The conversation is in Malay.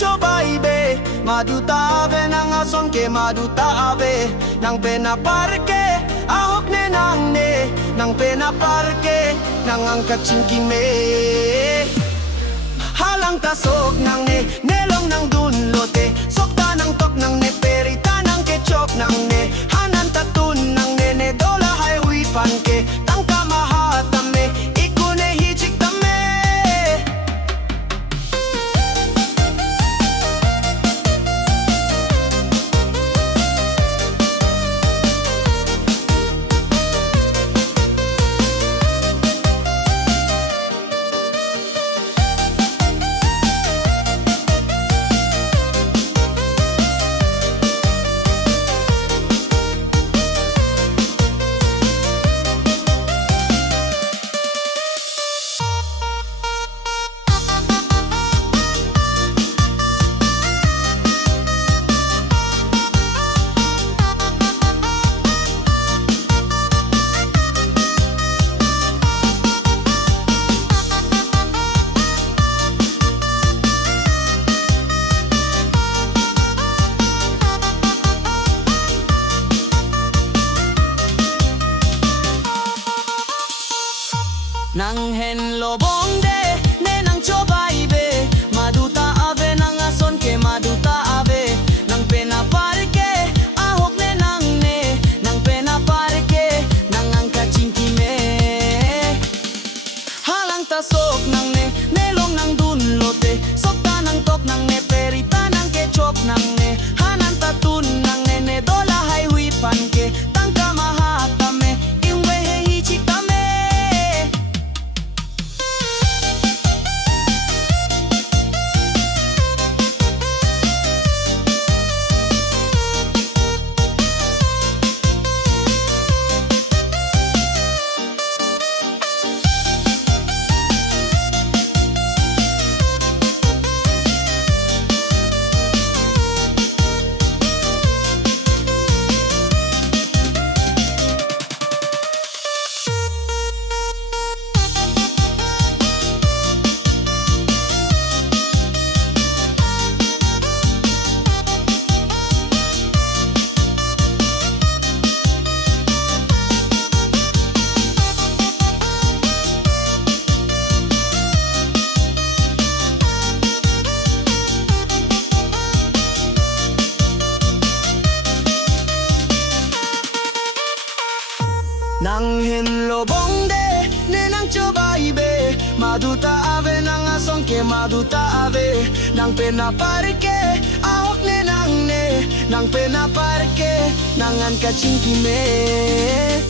coba ibe maduta ave nang ason ke maduta ave nang penaparke ahok ne nang penaparke nang angkat cingkime halang tasok nang nelong nang dunlote sokta nang tok nang perita nang kechop nang hanan tatun nang ne dola hai hui panke tangka mahatame ikune hijik tame nang hen lobong de ne nang coba ibe maduta ave nang ason ke maduta ave nang penaparke ahok ne nang penaparke nang angkat cingkime halang tasok nang nelong nang dunlote sokta nang tok nang perita nang kechop nang hanan tatun nang ne dola hai hui panke tangka mahatame ingwe hichitame nang hen lobong de ne nang coba ibe maduta ave nang ason ke maduta ave nang penaparke ahok ne nang penaparke nang angkat cingkime